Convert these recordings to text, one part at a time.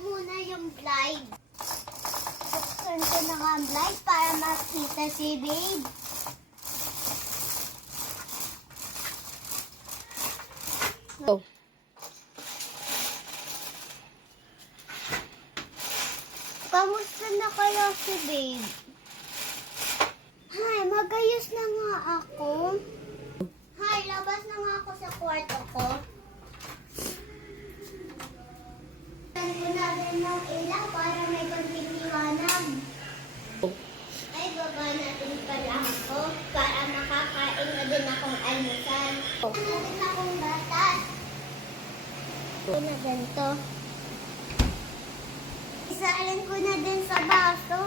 muna yung blind. Buksan ko na nga ang blind para makita si babe. Oh. Kamusta na kaya si babe? Hay, magayos na nga ako. Hay, labas na nga ako sa kwarto ko. Tan ko na rin ng ilaw para may konting liwanag. Ay, baba natin pala ako para makakain na din akong almusal. Ano din akong gatas. Ito na ganito. Isaalin ko na din sa baso.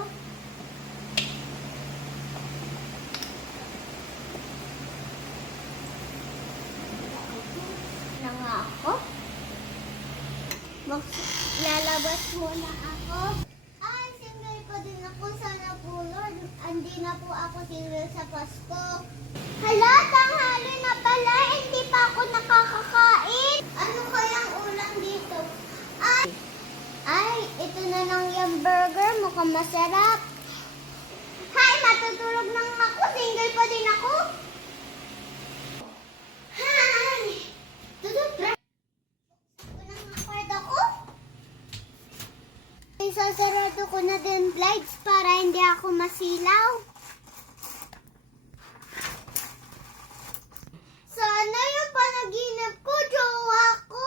Na nga ako. Lalabas muna ako. Ay, single ko din ako. Sana po, Lord. Hindi na po ako single sa Pasko. Hala, tanghali na pala. Hindi pa ako nakakakain. Ano kayang ulam dito? Ay, ito na lang yung burger. Mukhang masarap. Hay, matutulog lang ako. Single pa din ako. Hay! Tutulog. Ako na nga kwarto ko. Isasarado ko na din lights para hindi ako masilaw. Sana yung panaginip ko, jowa ko.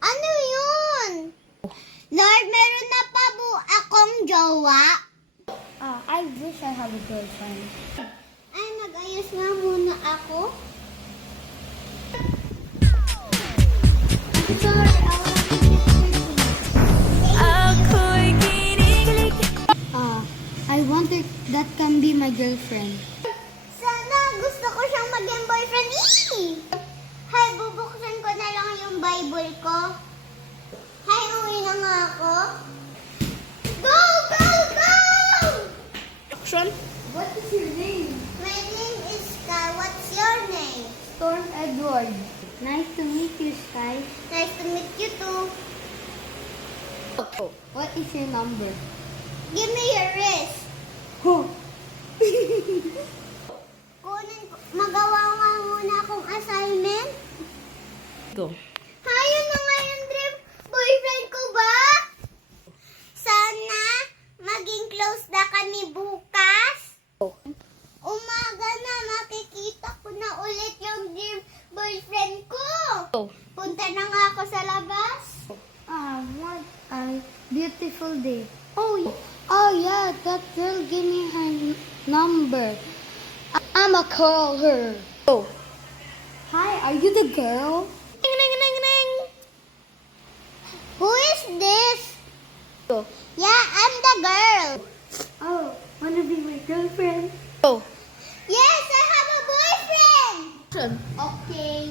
Ano yun? Lord, meron na pa po akong jowa. I wish I had a girlfriend. Ay, nag-ayos nga muna ako. I'm sorry, I want to I wonder that can be my girlfriend. Sana gusto ko siyang maging boyfriend. Hay, bubuksan ko na lang yung Bible ko. Hay, uwi na nga ako. Go, go, go! Action. What is your name? My name is Sky. What's your name? Storm Edward. Nice to meet you, Sky. Nice to meet you too. What is your number? Give me your wrist. Oh. Magawa nga muna akong assignment. Go. Ayun na nga yung dream boyfriend ko ba? Sana maging close na kami bukas. Umaga na, makikita ko na ulit yung dream boyfriend ko. Punta na nga ako sa labas. What a beautiful day. Oh yeah, that girl gave me her number. I'ma call her. Hi, are you the girl? Ding, ding, ding, ding. Who is this? Yeah, I'm the girl. Oh, wanna be my girlfriend? Yes, I have a boyfriend. Okay.